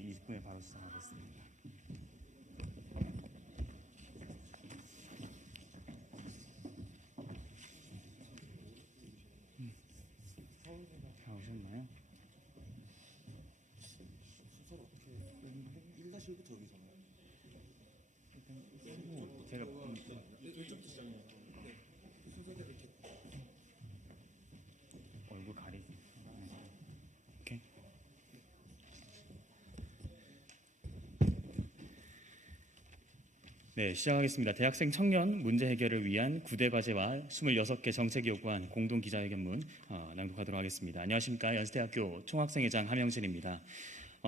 20분에 바로 시작하겠습니다. 다 오셨나요? 순서를 어떻게 1-1부터 여기잖아요. 제가 이쪽부터 시작해요. 순서대로 이렇게. 얼굴 가리지. 오케이. 네, 시작하겠습니다. 대학생 청년 문제 해결을 위한 9대 과제와 26개 정책이 요구한 공동 기자회견문 낭독하도록 하겠습니다. 안녕하십니까. 연세대학교 총학생회장 함영진입니다.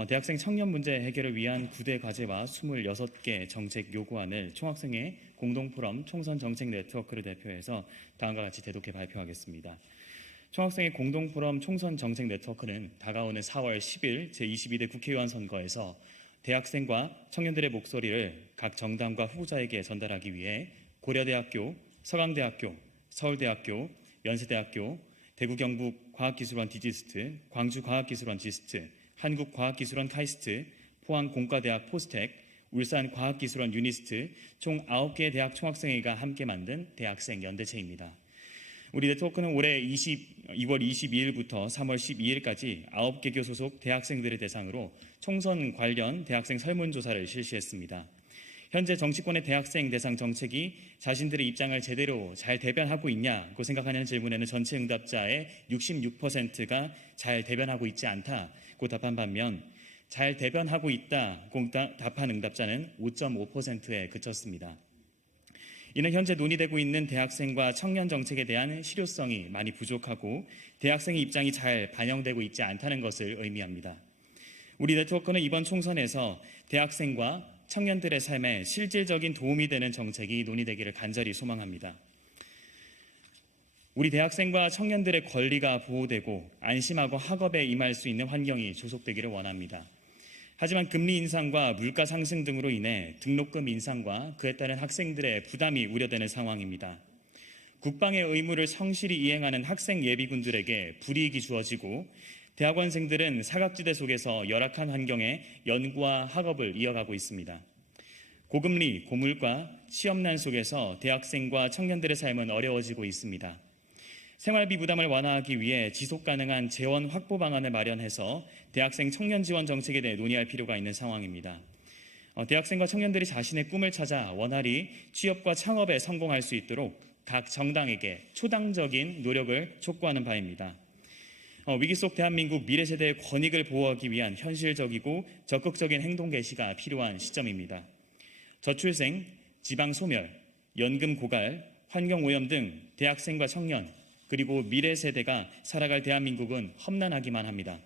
대학생 청년 문제 해결을 위한 9대 과제와 26개 정책 요구안을 총학생회 공동포럼 총선 정책 네트워크를 대표해서 다음과 같이 대독해 발표하겠습니다. 총학생회 공동포럼 총선 정책 네트워크는 다가오는 4월 10일 제22대 국회의원 선거에서 대학생과 청년들의 목소리를 각 정당과 후보자에게 전달하기 위해 고려대학교, 서강대학교, 서울대학교, 연세대학교, 대구경북과학기술원 디지스트, 광주과학기술원 지스트, 한국과학기술원 카이스트, 포항공과대학 포스텍, 울산과학기술원 유니스트 총 9개의 대학 총학생회가 함께 만든 대학생 연대체입니다. 우리 네트워크는 올해 2월 22일부터 3월 12일까지 9개교 소속 대학생들을 대상으로 총선 관련 대학생 설문조사를 실시했습니다. 현재 정치권의 대학생 대상 정책이 자신들의 입장을 제대로 잘 대변하고 있냐고 생각하는 질문에는 전체 응답자의 66%가 잘 대변하고 있지 않다고 답한 반면 잘 대변하고 있다고 답한 응답자는 5.5%에 그쳤습니다. 이는 현재 논의되고 있는 대학생과 청년 정책에 대한 실효성이 많이 부족하고 대학생의 입장이 잘 반영되고 있지 않다는 것을 의미합니다. 우리 네트워크는 이번 총선에서 대학생과 청년들의 삶에 실질적인 도움이 되는 정책이 논의되기를 간절히 소망합니다. 우리 대학생과 청년들의 권리가 보호되고 안심하고 학업에 임할 수 있는 환경이 조속되기를 원합니다. 하지만 금리 인상과 물가 상승 등으로 인해 등록금 인상과 그에 따른 학생들의 부담이 우려되는 상황입니다. 국방의 의무를 성실히 이행하는 학생 예비군들에게 불이익이 주어지고 대학원생들은 사각지대 속에서 열악한 환경에 연구와 학업을 이어가고 있습니다. 고금리, 고물가, 취업난 속에서 대학생과 청년들의 삶은 어려워지고 있습니다. 생활비 부담을 완화하기 위해 지속가능한 재원 확보 방안을 마련해서 대학생 청년 지원 정책에 대해 논의할 필요가 있는 상황입니다. 대학생과 청년들이 자신의 꿈을 찾아 원활히 취업과 창업에 성공할 수 있도록 각 정당에게 초당적인 노력을 촉구하는 바입니다. 위기 속 대한민국 미래 세대의 권익을 보호하기 위한 현실적이고 적극적인 행동 개시가 필요한 시점입니다. 저출생, 지방 소멸, 연금 고갈, 환경 오염 등 대학생과 청년 그리고 미래 세대가 살아갈 대한민국은 험난하기만 합니다.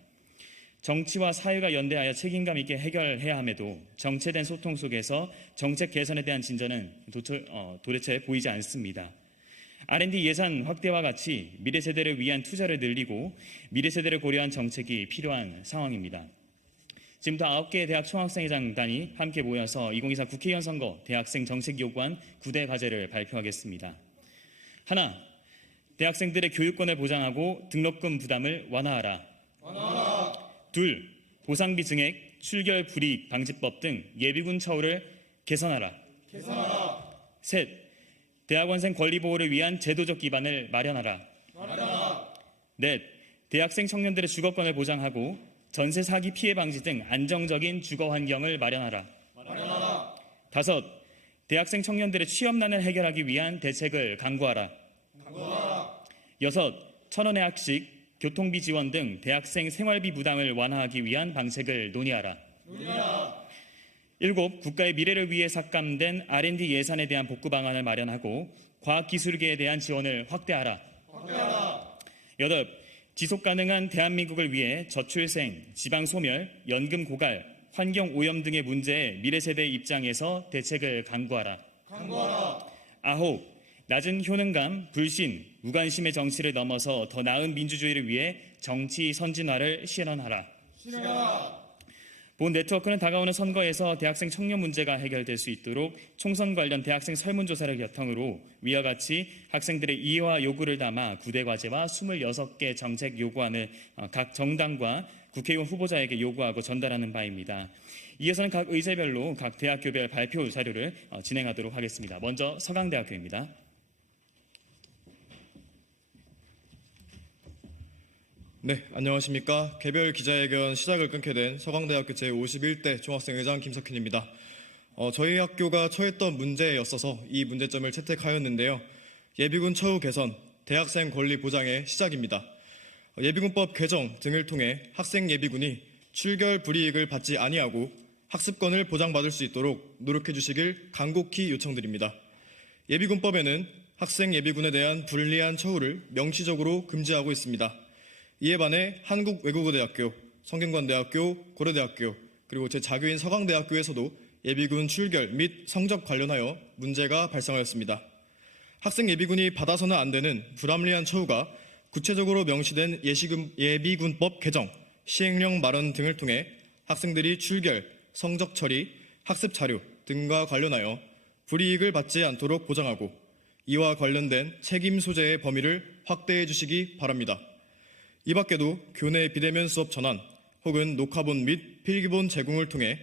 정치와 사회가 연대하여 책임감 있게 해결해야 함에도 정체된 소통 속에서 정책 개선에 대한 진전은 도대체 보이지 않습니다. R&D 예산 확대와 같이 미래 세대를 위한 투자를 늘리고 미래 세대를 고려한 정책이 필요한 상황입니다. 지금부터 9개의 대학 총학생회장단이 함께 모여서 2024 국회의원 선거 대학생 정책 요구안 9대 과제를 발표하겠습니다. 하나, 대학생들의 교육권을 보장하고 등록금 부담을 완화하라. 둘, 보상비 증액, 출결 불이익 방지법 등 예비군 처우를 개선하라. 셋, 대학원생 권리 보호를 위한 제도적 기반을 마련하라. 넷, 대학생 청년들의 주거권을 보장하고 전세 사기 피해 방지 등 안정적인 주거 환경을 마련하라. 다섯, 대학생 청년들의 취업난을 해결하기 위한 대책을 강구하라. 여섯, 1,000원의 학식, 교통비 지원 등 대학생 생활비 부담을 완화하기 위한 방책을 논의하라. 일곱, 국가의 미래를 위해 삭감된 R&D 예산에 대한 복구 방안을 마련하고 과학기술계에 대한 지원을 확대하라. 여덟, 지속가능한 대한민국을 위해 저출생, 지방소멸, 연금 고갈, 환경 오염 등의 문제에 미래 세대의 입장에서 대책을 강구하라. 아홉, 낮은 효능감, 불신, 무관심의 정치를 넘어서 더 나은 민주주의를 위해 정치 선진화를 실현하라. 본 네트워크는 다가오는 선거에서 대학생 청년 문제가 해결될 수 있도록 총선 관련 대학생 설문조사를 바탕으로 위와 같이 학생들의 이해와 요구를 담아 9대 과제와 26개 정책 요구안을 각 정당과 국회의원 후보자에게 요구하고 전달하는 바입니다. 이어서는 각 의제별로 각 대학교별 발표 자료를 진행하도록 하겠습니다. 먼저 서강대학교입니다. 네, 안녕하십니까. 개별 기자회견 시작을 끊게 된 서강대학교 제51대 총학생회장 김석현입니다. 저희 학교가 처했던 문제였어서 이 문제점을 채택하였는데요. 예비군 처우 개선, 대학생 권리 보장의 시작입니다. 예비군법 개정 등을 통해 학생 예비군이 출결 불이익을 받지 아니하고 학습권을 보장받을 수 있도록 노력해 주시길 간곡히 요청드립니다. 예비군법에는 학생 예비군에 대한 불리한 처우를 명시적으로 금지하고 있습니다. 이에 반해 한국외국어대학교, 성균관대학교, 고려대학교, 그리고 제 자교인 서강대학교에서도 예비군 출결 및 성적 관련하여 문제가 발생하였습니다. 학생 예비군이 받아서는 안 되는 불합리한 처우가 구체적으로 명시된 예비군법 개정, 시행령 마련 등을 통해 학생들이 출결, 성적 처리, 학습 자료 등과 관련하여 불이익을 받지 않도록 보장하고 이와 관련된 책임 소재의 범위를 확대해 주시기 바랍니다. 이 밖에도 교내 비대면 수업 전환 혹은 녹화본 및 필기본 제공을 통해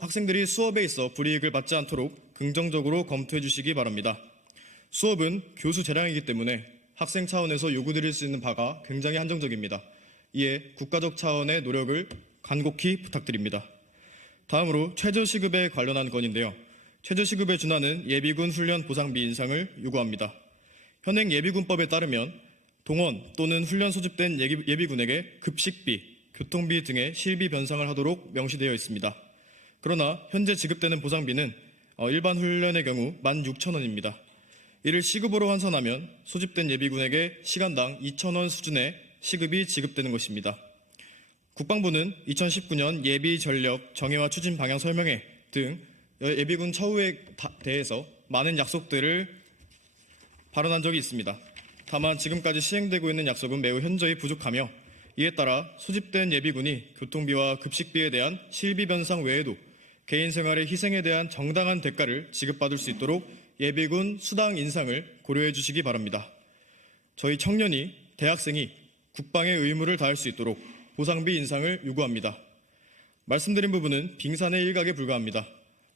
학생들이 수업에 있어 불이익을 받지 않도록 긍정적으로 검토해 주시기 바랍니다. 수업은 교수 재량이기 때문에 학생 차원에서 요구드릴 수 있는 바가 굉장히 한정적입니다. 이에 국가적 차원의 노력을 간곡히 부탁드립니다. 다음으로 최저시급에 관련한 건인데요. 최저시급에 준하는 예비군 훈련 보상비 인상을 요구합니다. 현행 예비군법에 따르면 동원 또는 훈련 소집된 예비군에게 급식비, 교통비 등의 실비 변상을 하도록 명시되어 있습니다. 그러나 현재 지급되는 보상비는 일반 훈련의 경우 16,000원입니다. 이를 시급으로 환산하면 소집된 예비군에게 시간당 2,000원 수준의 시급이 지급되는 것입니다. 국방부는 2019년 예비 전력 정의와 추진 방향 설명회 등 예비군 처우에 대해서 많은 약속들을 발언한 적이 있습니다. 다만 지금까지 시행되고 있는 약속은 매우 현저히 부족하며 이에 따라 소집된 예비군이 교통비와 급식비에 대한 실비 변상 외에도 개인 생활의 희생에 대한 정당한 대가를 지급받을 수 있도록 예비군 수당 인상을 고려해 주시기 바랍니다. 저희 청년이, 대학생이 국방의 의무를 다할 수 있도록 보상비 인상을 요구합니다. 말씀드린 부분은 빙산의 일각에 불과합니다.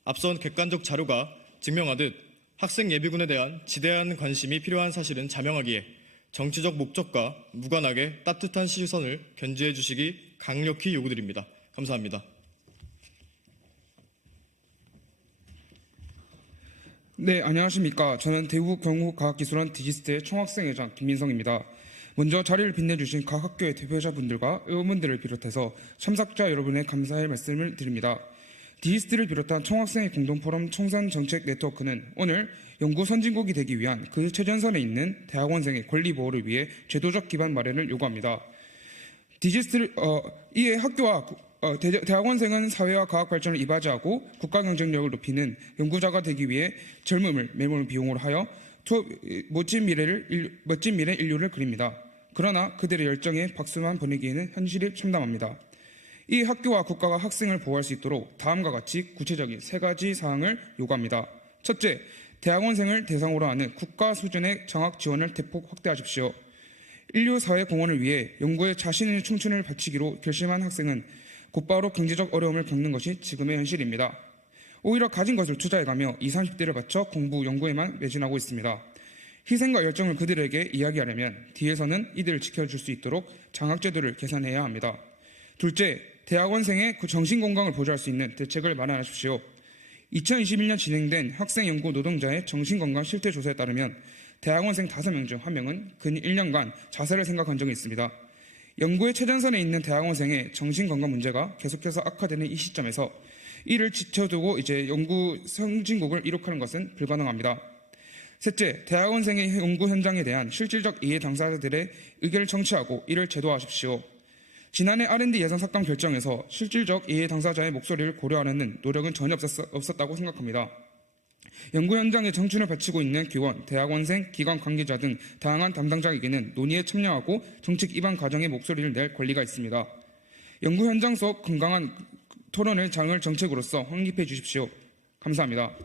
앞선 객관적 자료가 증명하듯 학생 예비군에 대한 지대한 관심이 필요한 사실은 자명하기에 정치적 목적과 무관하게 따뜻한 시선을 견지해 주시기 강력히 요구드립니다. 감사합니다. 네, 안녕하십니까. 저는 대구경북과학기술원 디지스트의 총학생회장 김민성입니다. 먼저 자리를 빛내주신 각 학교의 대표자분들과 의원분들을 비롯해서 참석자 여러분의 감사의 말씀을 드립니다. 디지스트를 비롯한 총학생의 공동포럼 청산정책 네트워크는 오늘 연구 선진국이 되기 위한 그 최전선에 있는 대학원생의 권리 보호를 위해 제도적 기반 마련을 요구합니다. 이에 학교와 대학원생은 사회와 과학 발전을 이바지하고 국가 경쟁력을 높이는 연구자가 되기 위해 젊음을 매몰 비용으로 하여 멋진 미래 인류를 그립니다. 그러나 그들의 열정에 박수만 보내기에는 현실이 참담합니다. 이 학교와 국가가 학생을 보호할 수 있도록 다음과 같이 구체적인 3가지 사항을 요구합니다. 첫째, 대학원생을 대상으로 하는 국가 수준의 장학 지원을 대폭 확대하십시오. 인류 사회 공헌을 위해 연구에 자신의 청춘을 바치기로 결심한 학생은 곧바로 경제적 어려움을 겪는 것이 지금의 현실입니다. 오히려 가진 것을 투자해가며 20, 30대를 바쳐 공부, 연구에만 매진하고 있습니다. 희생과 열정을 그들에게 이야기하려면 뒤에서는 이들을 지켜줄 수 있도록 장학제도를 개선해야 합니다. 둘째, 대학원생의 정신건강을 보조할 수 있는 대책을 마련하십시오. 2021년 진행된 학생연구 노동자의 정신건강 실태조사에 따르면 대학원생 5명 중 1명은 근 1년간 자살을 생각한 적이 있습니다. 연구의 최전선에 있는 대학원생의 정신건강 문제가 계속해서 악화되는 이 시점에서 이를 지켜두고 이제 연구 선진국을 이룩하는 것은 불가능합니다. 셋째, 대학원생의 연구 현장에 대한 실질적 이해 당사자들의 의견을 청취하고 이를 제도화하십시오. 지난해 R&D 예산 삭감 결정에서 실질적 이해 당사자의 목소리를 고려하려는 노력은 전혀 없었다고 생각합니다. 연구 현장에 청춘을 바치고 있는 교원, 대학원생, 기관 관계자 등 다양한 담당자에게는 논의에 참여하고 정책 입안 과정에 목소리를 낼 권리가 있습니다. 연구 현장 속 건강한 토론을 장을 정책으로서 확립해 주십시오. 감사합니다.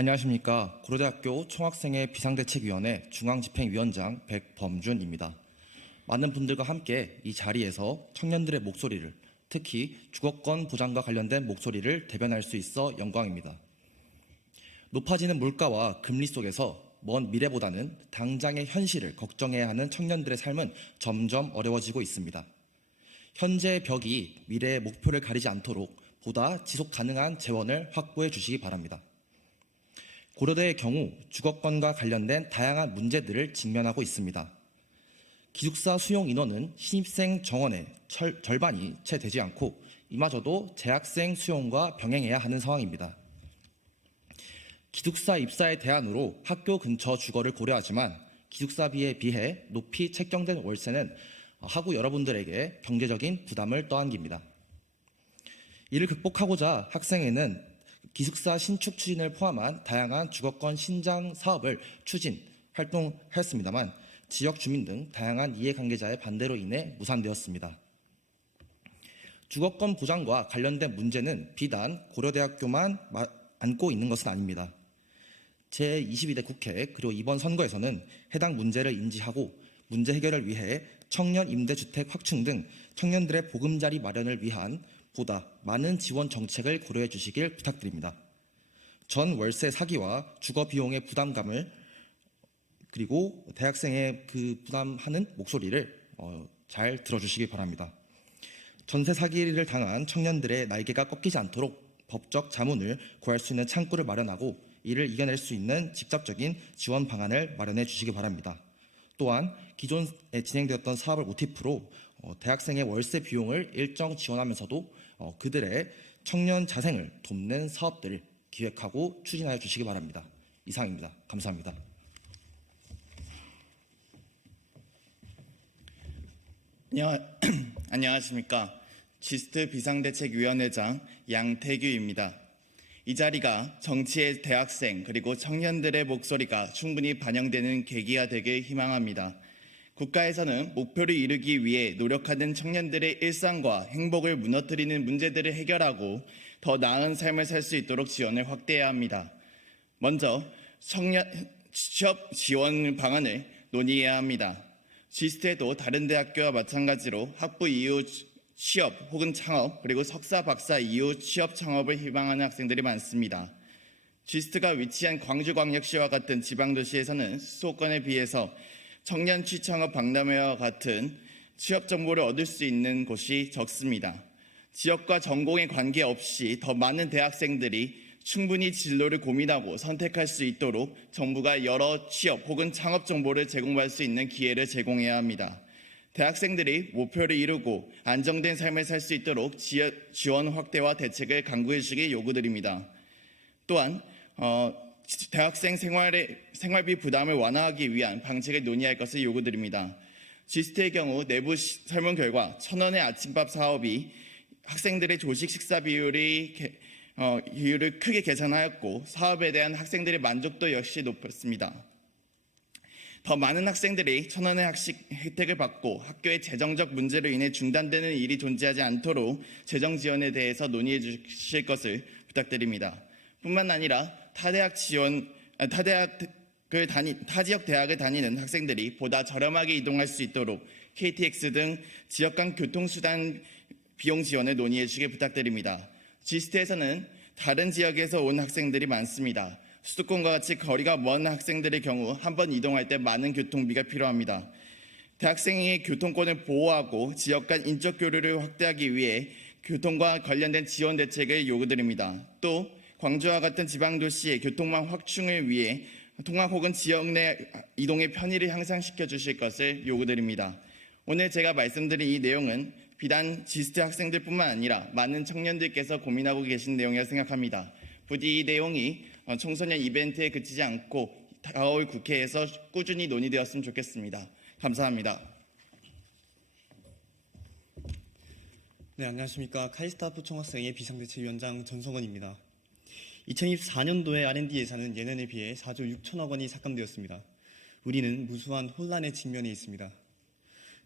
안녕하십니까. 고려대학교 총학생회 비상대책위원회 중앙집행위원장 백범준입니다. 많은 분들과 함께 이 자리에서 청년들의 목소리를, 특히 주거권 보장과 관련된 목소리를 대변할 수 있어 영광입니다. 높아지는 물가와 금리 속에서 먼 미래보다는 당장의 현실을 걱정해야 하는 청년들의 삶은 점점 어려워지고 있습니다. 현재의 벽이 미래의 목표를 가리지 않도록 보다 지속 가능한 재원을 확보해 주시기 바랍니다. 고려대의 경우 주거권과 관련된 다양한 문제들을 직면하고 있습니다. 기숙사 수용 인원은 신입생 정원의 절반이 채 되지 않고 이마저도 재학생 수용과 병행해야 하는 상황입니다. 기숙사 입사의 대안으로 학교 근처 주거를 고려하지만 기숙사비에 비해 높이 책정된 월세는 학우 여러분들에게 경제적인 부담을 떠안깁니다. 이를 극복하고자 학생회는 기숙사 신축 추진을 포함한 다양한 주거권 신장 사업을 활동하였습니다만 지역 주민 등 다양한 이해관계자의 반대로 인해 무산되었습니다. 주거권 보장과 관련된 문제는 비단 고려대학교만 안고 있는 것은 아닙니다. 제22대 국회 그리고 이번 선거에서는 해당 문제를 인지하고 문제 해결을 위해 청년 임대주택 확충 등 청년들의 보금자리 마련을 위한 보다 많은 지원 정책을 고려해 주시길 부탁드립니다. 전 월세 사기와 주거 비용의 부담감을 그리고 대학생의 그 부담하는 목소리를 잘 들어주시기 바랍니다. 전세 사기를 당한 청년들의 날개가 꺾이지 않도록 법적 자문을 구할 수 있는 창구를 마련하고 이를 이겨낼 수 있는 직접적인 지원 방안을 마련해 주시기 바랍니다. 또한 기존에 진행되었던 사업을 모티프로 대학생의 월세 비용을 일정 지원하면서도 그들의 청년 자생을 돕는 사업들을 기획하고 추진하여 주시기 바랍니다. 이상입니다. 감사합니다. 안녕하십니까. 지스트 비상대책위원회장 양태규입니다. 이 자리가 정치의 대학생 그리고 청년들의 목소리가 충분히 반영되는 계기가 되길 희망합니다. 국가에서는 목표를 이루기 위해 노력하는 청년들의 일상과 행복을 무너뜨리는 문제들을 해결하고 더 나은 삶을 살 수 있도록 지원을 확대해야 합니다. 먼저 청년 취업 지원 방안을 논의해야 합니다. 지스트에도 다른 대학교와 마찬가지로 학부 이후 취업 혹은 창업 그리고 석사 박사 이후 취업 창업을 희망하는 학생들이 많습니다. 지스트가 위치한 광주광역시와 같은 지방도시에서는 수도권에 비해서 청년 취창업 박람회와 같은 취업 정보를 얻을 수 있는 곳이 적습니다. 지역과 전공에 관계없이 더 많은 대학생들이 충분히 진로를 고민하고 선택할 수 있도록 정부가 여러 취업 혹은 창업 정보를 제공할 수 있는 기회를 제공해야 합니다. 대학생들이 목표를 이루고 안정된 삶을 살 수 있도록 지원 확대와 대책을 강구해 주시기 요구드립니다. 또한 대학생 생활비 부담을 완화하기 위한 방책을 논의할 것을 요구드립니다. 지스트의 경우 내부 설문 결과 1,000원의 아침밥 사업이 학생들의 조식 식사 비율을 크게 개선하였고 사업에 대한 학생들의 만족도 역시 높았습니다. 더 많은 학생들이 1,000원의 학식 혜택을 받고 학교의 재정적 문제로 인해 중단되는 일이 존재하지 않도록 재정 지원에 대해서 논의해 주실 것을 부탁드립니다. 뿐만 아니라 타 지역 대학을 다니는 학생들이 보다 저렴하게 이동할 수 있도록 KTX 등 지역 간 교통수단 비용 지원을 논의해 주시길 부탁드립니다. 지스트에서는 다른 지역에서 온 학생들이 많습니다. 수도권과 같이 거리가 먼 학생들의 경우 한 번 이동할 때 많은 교통비가 필요합니다. 대학생의 교통권을 보호하고 지역 간 인적 교류를 확대하기 위해 교통과 관련된 지원 대책을 요구드립니다. 또 광주와 같은 지방도시의 교통망 확충을 위해 통학 혹은 지역 내 이동의 편의를 향상시켜 주실 것을 요구드립니다. 오늘 제가 말씀드린 이 내용은 비단 지스트 학생들뿐만 아니라 많은 청년들께서 고민하고 계신 내용이라 생각합니다. 부디 이 내용이 청소년 이벤트에 그치지 않고 다가올 국회에서 꾸준히 논의되었으면 좋겠습니다. 감사합니다. 네, 안녕하십니까. 카이스타프 총학생회 비상대책위원장 전성원입니다. 2024년도의 R&D 예산은 예년에 비해 4조 6천억 원이 삭감되었습니다. 우리는 무수한 혼란에 직면해 있습니다.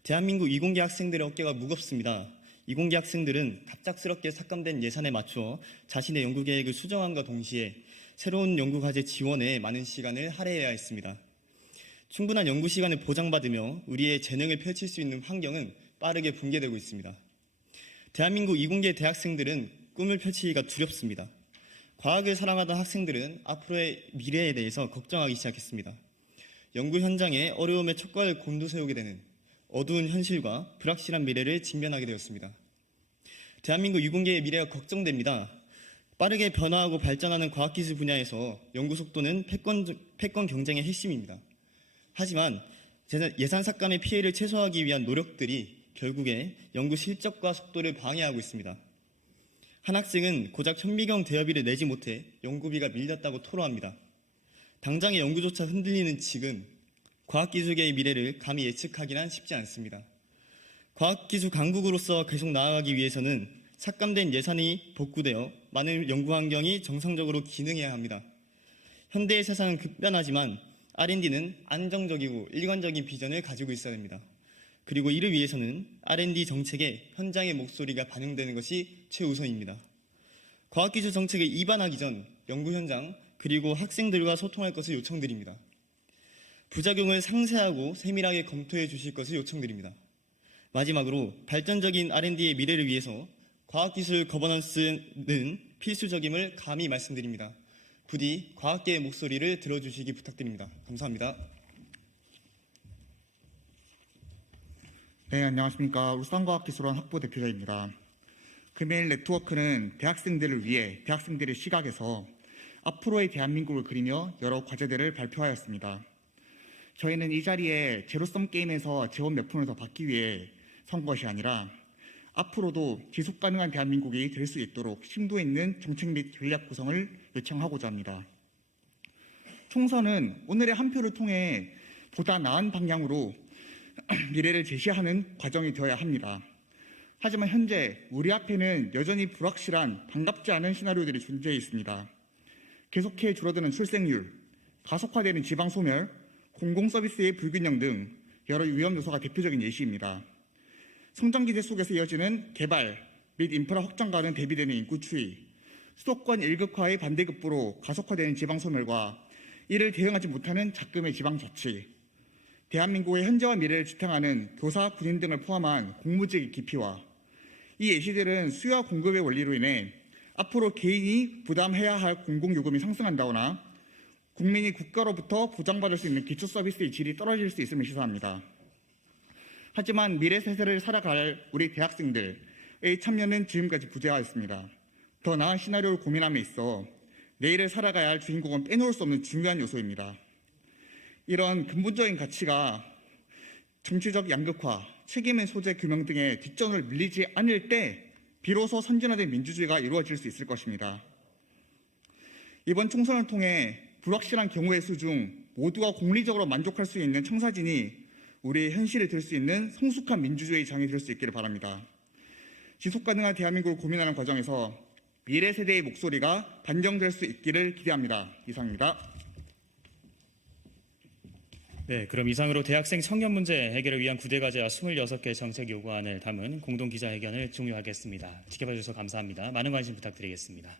대한민국 이공계 학생들의 어깨가 무겁습니다. 이공계 학생들은 갑작스럽게 삭감된 예산에 맞춰 자신의 연구 계획을 수정함과 동시에 새로운 연구 과제 지원에 많은 시간을 할애해야 했습니다. 충분한 연구 시간을 보장받으며 우리의 재능을 펼칠 수 있는 환경은 빠르게 붕괴되고 있습니다. 대한민국 이공계 대학생들은 꿈을 펼치기가 두렵습니다. 과학을 사랑하던 학생들은 앞으로의 미래에 대해서 걱정하기 시작했습니다. 연구 현장에 어려움의 촉각을 곤두세우게 되는 어두운 현실과 불확실한 미래를 직면하게 되었습니다. 대한민국 이공계의 미래가 걱정됩니다. 빠르게 변화하고 발전하는 과학기술 분야에서 연구 속도는 패권 경쟁의 핵심입니다. 하지만 예산 삭감의 피해를 최소화하기 위한 노력들이 결국에 연구 실적과 속도를 방해하고 있습니다. 한 학생은 고작 현미경 대여비를 내지 못해 연구비가 밀렸다고 토로합니다. 당장의 연구조차 흔들리는 지금 과학기술계의 미래를 감히 예측하기는 쉽지 않습니다. 과학기술 강국으로서 계속 나아가기 위해서는 삭감된 예산이 복구되어 많은 연구 환경이 정상적으로 기능해야 합니다. 현대의 세상은 급변하지만 R&D는 안정적이고 일관적인 비전을 가지고 있어야 됩니다. 그리고 이를 위해서는 R&D 정책에 현장의 목소리가 반영되는 것이 최우선입니다. 과학기술 정책에 입안하기 전 연구 현장 그리고 학생들과 소통할 것을 요청드립니다. 부작용을 상세하고 세밀하게 검토해 주실 것을 요청드립니다. 마지막으로 발전적인 R&D의 미래를 위해서 과학기술 거버넌스는 필수적임을 감히 말씀드립니다. 부디 과학계의 목소리를 들어주시기 부탁드립니다. 감사합니다. 네, 안녕하십니까. 울산과학기술원 학부대표자입니다. 금일 네트워크는 대학생들을 위해 대학생들의 시각에서 앞으로의 대한민국을 그리며 여러 과제들을 발표하였습니다. 저희는 이 자리에 제로섬 게임에서 재원 몇 푼을 더 받기 위해 선 것이 아니라 앞으로도 지속 가능한 대한민국이 될 수 있도록 심도 있는 정책 및 전략 구성을 요청하고자 합니다. 총선은 오늘의 한 표를 통해 보다 나은 방향으로 미래를 제시하는 과정이 되어야 합니다. 하지만 현재 우리 앞에는 여전히 불확실한 반갑지 않은 시나리오들이 존재해 있습니다. 계속해 줄어드는 출생률, 가속화되는 지방 소멸, 공공서비스의 불균형 등 여러 위험 요소가 대표적인 예시입니다. 성장 기제 속에서 이어지는 개발 및 인프라 확장과는 대비되는 인구 추이, 수도권 일극화의 반대급부로 가속화되는 지방 소멸과 이를 대응하지 못하는 작금의 지방 자치, 대한민국의 현재와 미래를 지탱하는 교사, 군인 등을 포함한 공무직의 기피와 이 예시들은 수요와 공급의 원리로 인해 앞으로 개인이 부담해야 할 공공요금이 상승한다거나 국민이 국가로부터 보장받을 수 있는 기초서비스의 질이 떨어질 수 있음을 시사합니다. 하지만 미래 세대를 살아갈 우리 대학생들의 참여는 지금까지 부재하였습니다. 더 나은 시나리오를 고민함에 있어 내일을 살아가야 할 주인공은 빼놓을 수 없는 중요한 요소입니다. 이런 근본적인 가치가 정치적 양극화, 책임의 소재 규명 등의 뒷전을 밀리지 않을 때 비로소 선진화된 민주주의가 이루어질 수 있을 것입니다. 이번 총선을 통해 불확실한 경우의 수 중 모두가 공리적으로 만족할 수 있는 청사진이 우리의 현실이 될 수 있는 성숙한 민주주의 장이 될 수 있기를 바랍니다. 지속가능한 대한민국을 고민하는 과정에서 미래 세대의 목소리가 반영될 수 있기를 기대합니다. 이상입니다. 네, 그럼 이상으로 대학생 청년 문제 해결을 위한 9대 과제와 26개 정책 요구안을 담은 공동 기자회견을 종료하겠습니다. 지켜봐 주셔서 감사합니다. 많은 관심 부탁드리겠습니다.